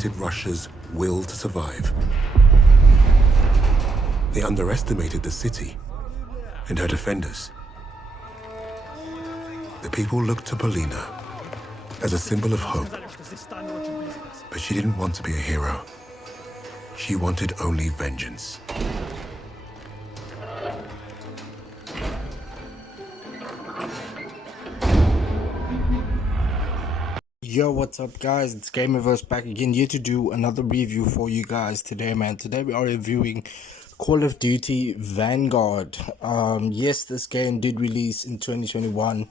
underestimated Russia's will to survive. They underestimated the city and her defenders. The people looked to Polina as a symbol of hope, but she didn't want to be a hero. She wanted only vengeance. Yo, what's up guys, it's Gamerverse back again here to do another review for you guys today, man. Today we are reviewing Call of Duty Vanguard. Yes, this game did release in 2021.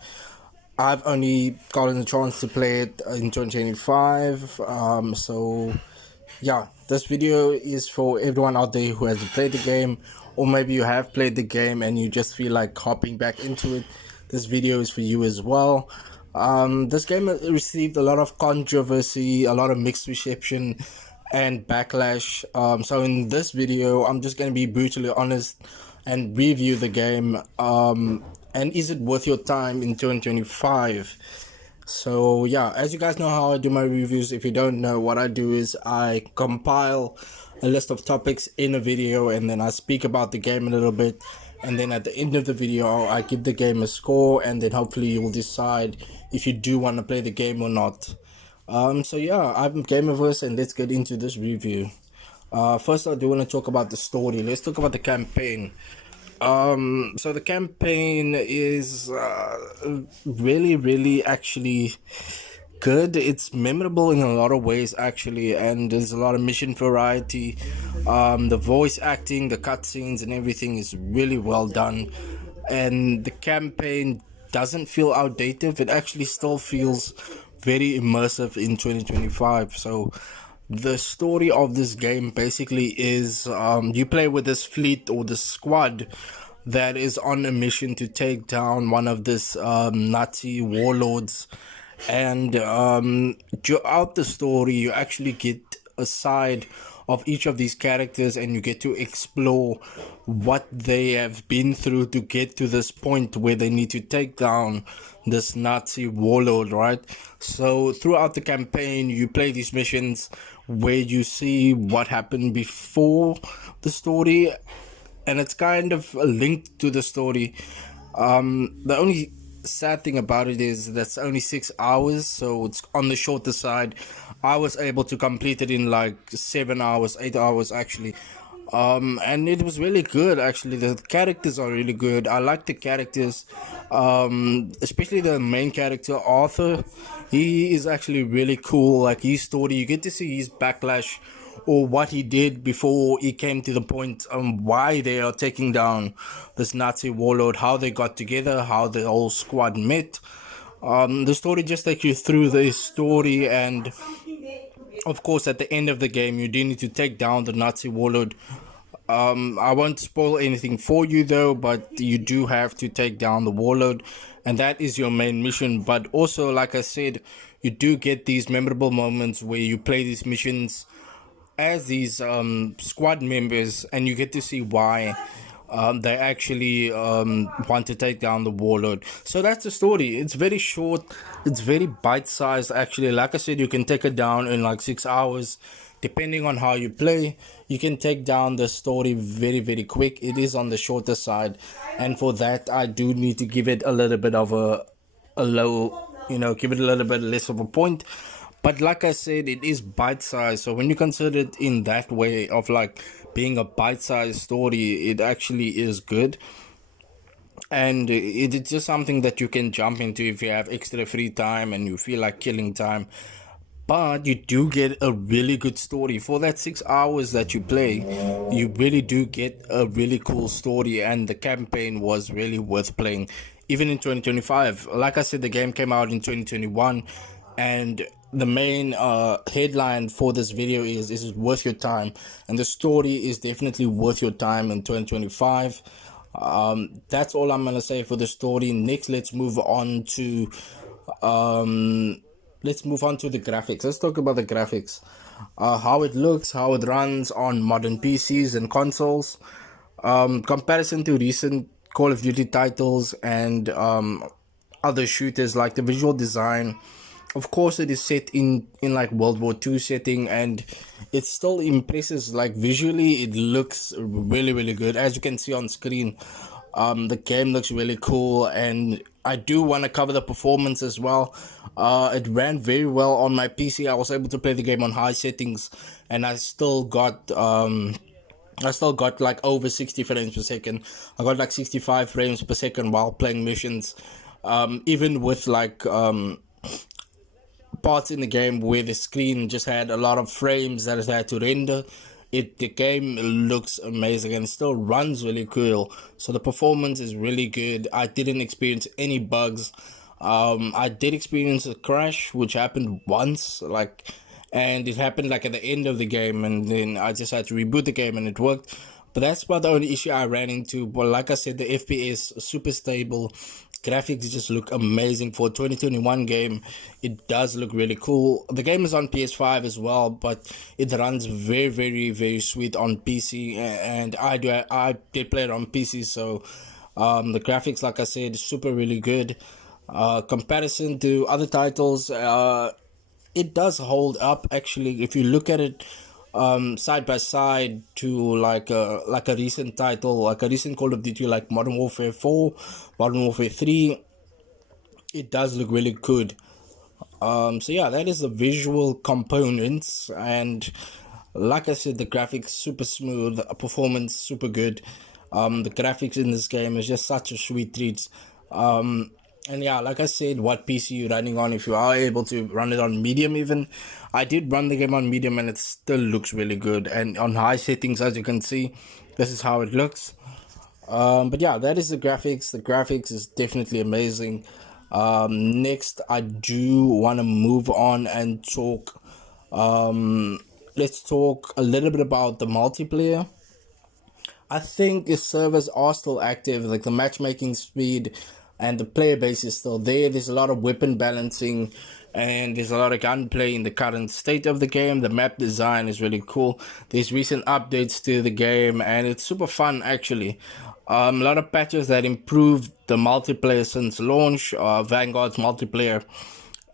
I've only gotten a chance to play it in 2025. So yeah, this video is for everyone out there who hasn't played the game, or maybe you have played the game and you just feel like hopping back into it. This video is for you as well. This game received a lot of controversy, a lot of mixed reception and backlash. So in this video I'm just going to be brutally honest and review the game, and is it worth your time in 2025. So yeah, as you guys know how I do my reviews. If you don't know, what I do is I compile a list of topics in a video and then I speak about the game a little bit, and then at the end of the video I give the game a score, and then hopefully you'll decide if you do want to play the game or not. So yeah, I'm Gamerverse and let's get into this review. First I do want to talk about the story. Let's talk about the campaign. So the campaign is really actually good. It's memorable in a lot of ways actually, and there's a lot of mission variety. The voice acting, the cutscenes and everything is really well done, and the campaign doesn't feel outdated. It actually still feels very immersive in 2025. So the story of this game basically is you play with this fleet or this squad that is on a mission to take down one of this Nazi warlords, and throughout the story you actually get a side of each of these characters and you get to explore what they have been through to get to this point where they need to take down this Nazi warlord, right? So throughout the campaign you play these missions where you see what happened before the story, and it's kind of linked to the story. The only sad thing about it is that's only 6 hours, so it's on the shorter side. I was able to complete it in like 7 hours, 8 hours actually. And it was really good actually. The characters are really good. I like the characters, especially the main character Arthur. He is actually really cool. Like his story, you get to see his backlash or what he did before he came to the point why they are taking down this Nazi warlord, how they got together, how the whole squad met. The story just takes you through the story, and of course at the end of the game you do need to take down the Nazi warlord. I won't spoil anything for you though, but you do have to take down the warlord, and that is your main mission. But also, like I said, you do get these memorable moments where you play these missions as these squad members, and you get to see why they actually want to take down the warlord. So that's the story. It's very short, it's very bite-sized actually. Like I said, you can take it down in like 6 hours depending on how you play. You can take down the story very quick. It is on the shorter side, and for that I do need to give it a little bit of a low, give it a little bit less of a point. But like I said, it is bite-sized, so when you consider it in that way of like being a bite-sized story, it actually is good. And it's just something that you can jump into if you have extra free time and you feel like killing time. But you do get a really good story for that 6 hours that you play. You really do get a really cool story, and the campaign was really worth playing even in 2025. Like I said, the game came out in 2021, and the main headline for this video is it worth your time, and the story is definitely worth your time in 2025. That's all I'm gonna say for the story. Next, let's move on to the graphics. Let's talk about the graphics, how it looks, how it runs on modern PCs and consoles, comparison to recent Call of Duty titles and other shooters. Like the visual design Of course, it is set in like World War II setting, and it still impresses. Like visually, it looks really good. As you can see on screen, the game looks really cool, and I do want to cover the performance as well. It ran very well on my PC. I was able to play the game on high settings, and I still got like over 60 frames per second. I got like 65 frames per second while playing missions. Even with like parts in the game where the screen just had a lot of frames that it had to render, the game looks amazing and still runs really cool. So the performance is really good. I didn't experience any bugs. I did experience a crash which happened once, and it happened like at the end of the game, and then I just had to reboot the game and it worked. But that's about the only issue I ran into. But like I said, the FPS is super stable. Graphics just look amazing for a 2021 game. It does look really cool. The game is on PS5 as well, but it runs very sweet on PC, and I did play it on PC, so the graphics, like I said, super really good. Comparison to other titles, it does hold up actually. If you look at it side by side to like a recent title, like a recent Call of Duty, like Modern Warfare 4, Modern Warfare 3, it does look really good. So yeah, that is the visual components, and like I said, the graphics super smooth, performance super good. The graphics in this game is just such a sweet treat. And yeah, like I said, what PC you're running on, if you are able to run it on medium even. I did run the game on medium and it still looks really good. And on high settings, as you can see, this is how it looks. But yeah, that is the graphics. The graphics is definitely amazing. Next, I do want to move on and talk. Let's talk a little bit about the multiplayer. I think the servers are still active, like the matchmaking speed and the player base is still there. There's a lot of weapon balancing and there's a lot of gunplay in the current state of the game. The map design is really cool. There's recent updates to the game and it's super fun actually. A lot of patches that improved the multiplayer since launch, Vanguard's multiplayer.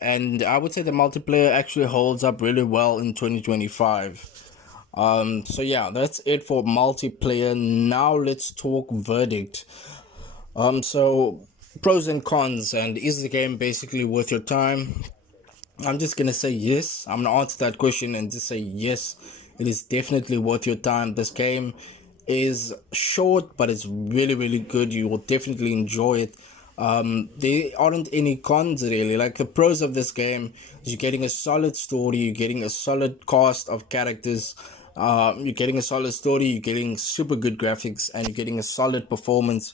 And I would say the multiplayer actually holds up really well in 2025. So yeah, that's it for multiplayer. Now let's talk verdict. So pros and cons, and is the game basically worth your time? I'm just gonna say yes. I'm gonna answer that question and just say yes, it is definitely worth your time. This game is short, but it's really good. You will definitely enjoy it. There aren't any cons really. Like the pros of this game is you're getting a solid story, you're getting a solid cast of characters, you're getting a solid story, you're getting super good graphics, and you're getting a solid performance.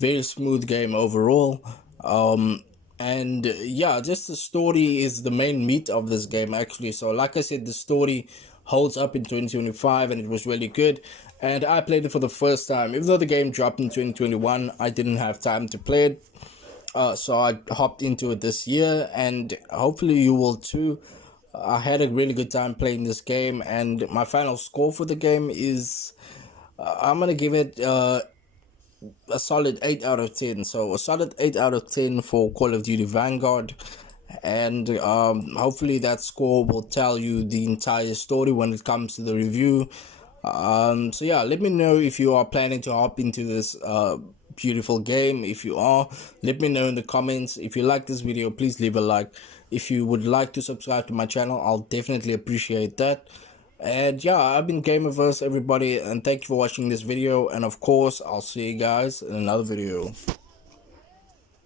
Very smooth game overall. And yeah, just the story is the main meat of this game actually. So like I said, the story holds up in 2025 and it was really good, and I played it for the first time. Even though the game dropped in 2021, I didn't have time to play it, so I hopped into it this year, and hopefully you will too. I had a really good time playing this game, and my final score for the game is I'm gonna give it a solid 8 out of 10. So a solid 8 out of 10 for Call of Duty Vanguard, and hopefully that score will tell you the entire story when it comes to the review. So yeah, let me know if you are planning to hop into this beautiful game. If you are, let me know in the comments. If you like this video, please leave a like. If you would like to subscribe to my channel, I'll definitely appreciate that. And yeah, I've been Gamerverse everybody, and thank you for watching this video, and of course I'll see you guys in another video.